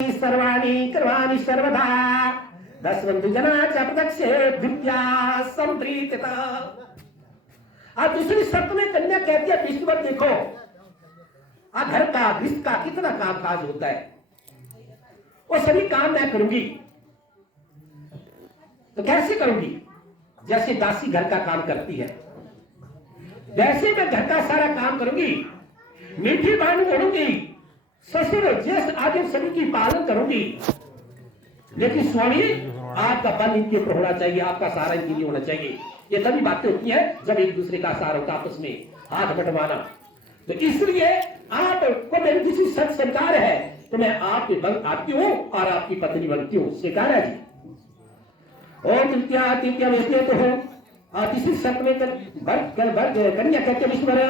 सर्वाणि कर्माणि सर्वदा दशवंतु जना च प्रदक्षे विद्या संप्रीतिता। अब दूसरी शर्त में कन्या कहती है विष्णुवर देखो घर का गृहस्थ का कितना काम काज होता है, वो सभी काम मैं करूंगी। तो कैसे करूंगी? जैसे दासी घर का काम करती है वैसे मैं घर का सारा काम करूंगी, मीठी बाणी बोलूंगी, ससुर ज्येष्ठ आदि सभी की पालन करूंगी। लेकिन स्वामी आपका बल इनके ऊपर होना चाहिए, आपका सहारा इनके लिए होना चाहिए। ये तभी बातें होती हैं जब एक दूसरे का सहारा होता आपस में हाथ बंटवाना। तो इसलिए आपको मेरी किसी सत स्वीकार है तो मैं आपके बल आती हूँ और आपकी पत्नी बनती हूँ। स्वीकार है जी। और तृतीया तृतीया विष्णु तो हो तीसरी शर्त में कन्या कहते विष्णुवर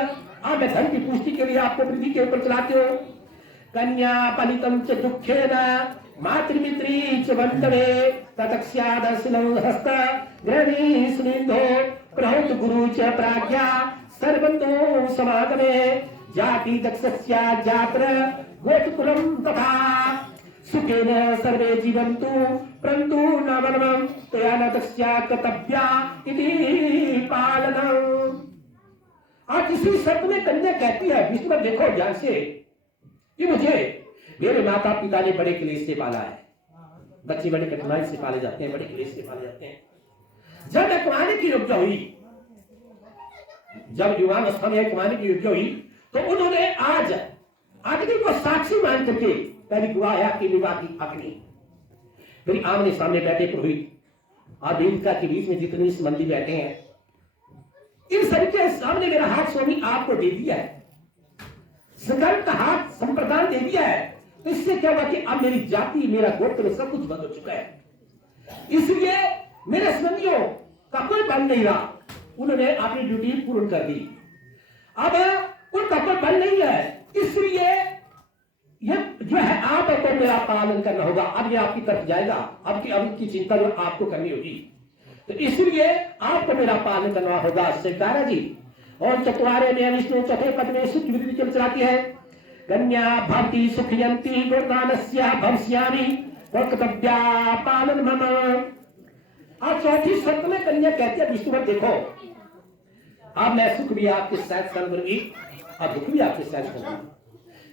आप मैं धन की पुष्टि के लिए आपको पृथ्वी के ऊपर चलाते हो। कन्या पलितम च दुखेन मातृमित्री च वंतवे ततक्ष्यादर्शनं हस्त ग्रहणी सुनिंदो प्रहुत गुरु च प्राज्ञा सर्वंतो समागमे जाति दक्षस्या जात्र गोत्रकुलम तथा सुखेन सर्वे जीवन्तु परन्तु न वनमं तया न दक्षया कर्तव्या इति पालनम्। आज इसी शब्द में कन्या कहती है विष्णु देखो ध्यान से कि मुझे मेरे माता पिता ने बड़े क्लेश से पाला है। बच्चे बड़े कठिनाई से पाले जाते हैं, बड़े क्लेश से पाले जाते हैं। जब मैं कमाने की योग्य हुई, जब युवा अवस्था में कमाने की योग्य हुई तो उन्होंने आज अग्नि को साक्षी मान करके पहली गुआया कि विवाह की अग्नि, फिर आमने सामने बैठे पुरोहित और देवता के बीच में जितने संबंधी बैठे हैं इन सबके सामने मेरा हाथ स्वामी आपको दे दिया है, संकल्प का हाथ संप्रदान दे दिया है। तो इससे क्या हुआ कि अब मेरी जाति मेरा गोत्र सब कुछ बंद हो चुका है, इसलिए मेरे संबंधियों का कोई बल नहीं रहा। उन्होंने अपनी ड्यूटी पूर्ण कर दी, अब उनका कोई बल नहीं है, इसलिए ये जो है आपको मेरा पालन करना होगा। अब ये आपकी तरफ जाएगा, अब की चिंता जो आपको करनी होगी, तो इसलिए आपको मेरा पालन करना होगा। स्वीकार जी। और चतुर्रे में विष्णु चौथे पद में सुख विधि चलाती है। कन्या भवती सुखयंती गुणदानस्या भविष्यामि कर्तव्या पालन मम। आज चौथी शर्त में कन्या कहती है विष्णु देखो अब मैं सुख भी आपके साथ सहन करूंगी और दुख भी आपके साथ सहन करूंगी।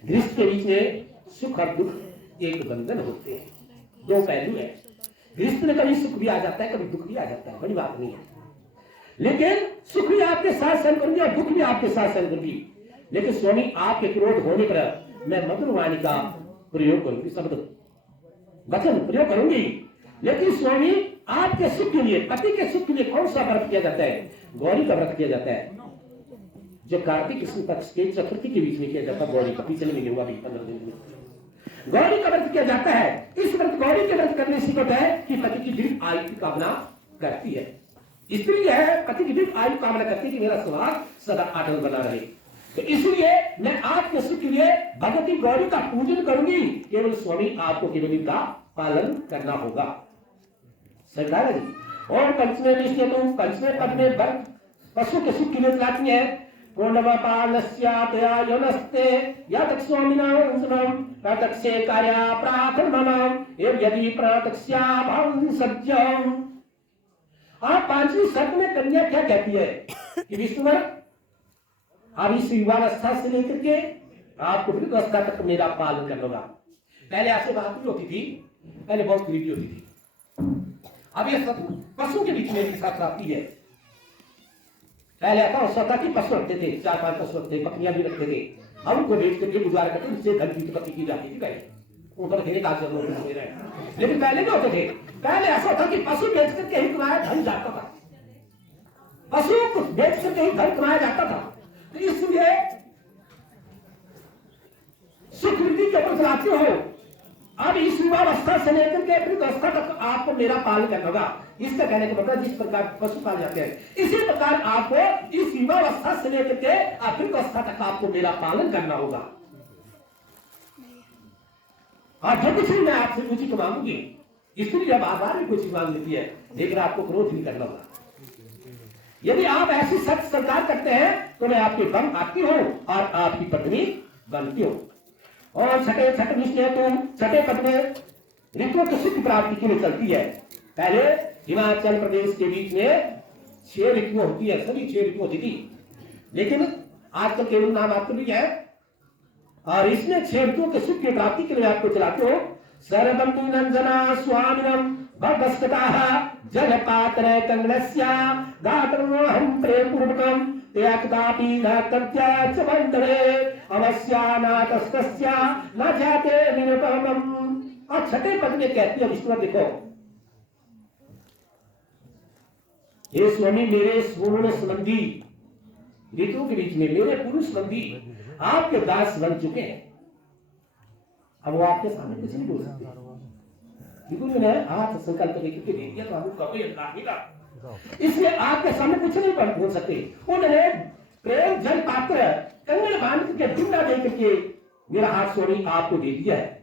गृहस्थ के बीच में सुख और दुख एक बंधन होते हैं, दो पहलू है। गृहस्थ में कभी सुख भी आ जाता है, कभी दुख भी आ जाता है, बड़ी बात नहीं है। लेकिन सुख भी आपके साथ सहन करूंगी और दुख भी आपके साथ सहन करूंगी। लेकिन स्वामी आपके क्रोध होने पर मैं मधुर वाणी का प्रयोग करूंगी, शब्द वचन प्रयोग करूंगी। लेकिन स्वामी आपके सुख के लिए, पति के सुख के लिए कौन सा व्रत किया जाता है? गौरी का व्रत किया जाता है, जो कार्तिक कृष्ण पक्ष के चतुर्थी के बीच में किया जाता है। गौरी का पिछले महीने हुआ 15 दिन में गौरी का व्रत किया जाता है। इस व्रत गौरी के व्रत करने से होता है कि पति की दीर्घ आयु की कामना करती है। स्त्री है पति की दीर्घ आयु कामना करती है कि मेरा स्वभाव सदा अटल बना रहे। तो इसलिए मैं आपके सुख के लिए भगवती गौरी का पूजन करूंगी। केवल स्वामी आपको केवल इनका पालन करना होगा। सरकार जी। और पंचमे विषय तो पंचमे पद में वर्ग पशु के सुख के लिए चलाती है। पूर्णवपालस्यातया यनस्ते यतस्वामिनां प्रातक्ष्ये कार्या प्रार्थनमं एवं यदि प्रातक्ष्या भवं सज्जं। आप पांचवी शर्त में कन्या क्या कहती है कि विष्णुवर अब इस युवावस्था से लेकर के आपको वृद्धावस्था तक मेरा पालन करना होगा। पहले आपसे बात नहीं होती थी, पहले बहुत गरीबी होती थी। अब ये पशु के बीच में एक साथ आती है। पहले आता और स्वतः की पशु रखते थे, 4-5 पशु रखते, बकरियां भी रखते थे। अब उनको बेच करके गुजारा करते, उससे धन की उत्पत्ति की जाती थी। कहीं ऊपर खेने का लेकिन पहले नहीं होते थे। पहले ऐसा होता कि पशु बेच करके ही कमाया धन जाता था, पशु बेच करके ही धन कमाया जाता था। तो इसलिए सुख वृद्धि के ऊपर चलाते हो। अब इस युवावस्था से लेकर के अपनी अवस्था तक आपको मेरा पालन करना होगा। इसका कहने का मतलब जिस प्रकार पशु पाल जाते हैं, इसी प्रकार आपको इस युवावस्था से लेकर के अपनी अवस्था तक आपको मेरा पालन करना होगा। और जो कुछ भी मैं आपसे कुछ मांगूंगी, इसलिए बार बार भी कुछ मांग लेती है, लेकिन आपको क्रोध नहीं करना होगा। यदि आप ऐसी सत्य स्वीकार करते हैं तो मैं आपके बन आती हूं और आपकी पत्नी बनती हूं। और छठे छठ विषय तुम छठे पद में ऋतुओं की सुख प्राप्ति के लिए चलती है। पहले हिमाचल प्रदेश के बीच में 6 ऋतुएं होती है, सभी 6 ऋतु होती थी, लेकिन आज तो केवल नाम आपको भी है। और इसमें 6 ऋतुओं के सुख की प्राप्ति के लिए आपको चलाते हो। सर्वबंधु नंजना स्वामिनम भगस्कताः जलपात्र कंगलस्या गात्रमोहं प्रेमपूर्वकं त्यागतापि न तत्याच बंधने अवस्यानातस्तस्या न जाते निरुपमम्। और छठे पद में कहती है विष्णु, देखो हे स्वामी, मेरे पूर्ण संबंधी ऋतुओं के बीच में मेरे पुरुष संबंधी आपके दास बन चुके हैं। अब वो आपके सामने कुछ नहीं बोल सकते, बिल्कुल मैंने हाथ संकल्प लेकर दे दिया तो हम कभी अल्लाह, इसलिए आपके सामने कुछ नहीं बोल सकते। उन्होंने प्रेम जल पात्र कंगन बांध के डुंडा दे करके मेरा हाथ स्वामी आपको दे दिया है।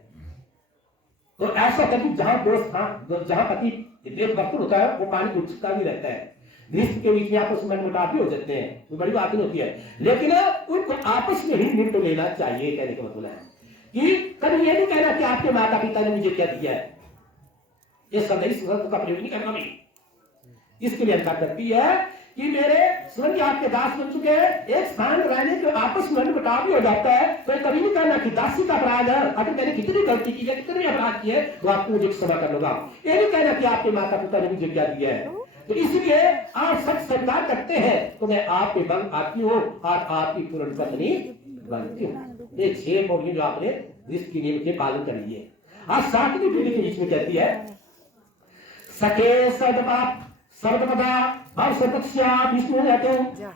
तो ऐसा करके जहां दोस्त था, जहां पति देव भक्त होता है वो पानी को चिपका भी रहता है। रिश्ते के बीच में आपस में मुटाफी हो जाते हैं, वो बड़ी बात नहीं होती है, लेकिन उनको आपस में ही निपट लेना चाहिए। कहने का मतलब है कि कभी ये नहीं कहना कि आपके माता पिता ने मुझे क्या दिया है, ये सदैव शब्द का प्रयोग नहीं करना। मैं इसके लिए अंतर करती है कि मेरे स्वयं आपके दास बन चुके हैं, एक स्थान रहने के आपस में मुटाफी हो जाता है, तो कभी नहीं कहना कि दासी का अपराध है, अगर मैंने कितनी गलती की है, कितने अपराध किए तो आपको मुझे क्षमा कर लूंगा। ये नहीं कहना कि आपके माता पिता ने मुझे क्या दिया है। तो इसलिए आप सच स्वीकार करते हैं तो मैं आपके बन आती हूँ और आपकी पूर्ण पत्नी बनती हूँ। ये 6 पौड़ियां जो आपने रिश्ते के नियम के पालन कर लिए। आज 7वीं पीढ़ी के बीच में कहती है सखे सदपाप सर्वपदा और सर्वक्षा विष्णु रहते हैं।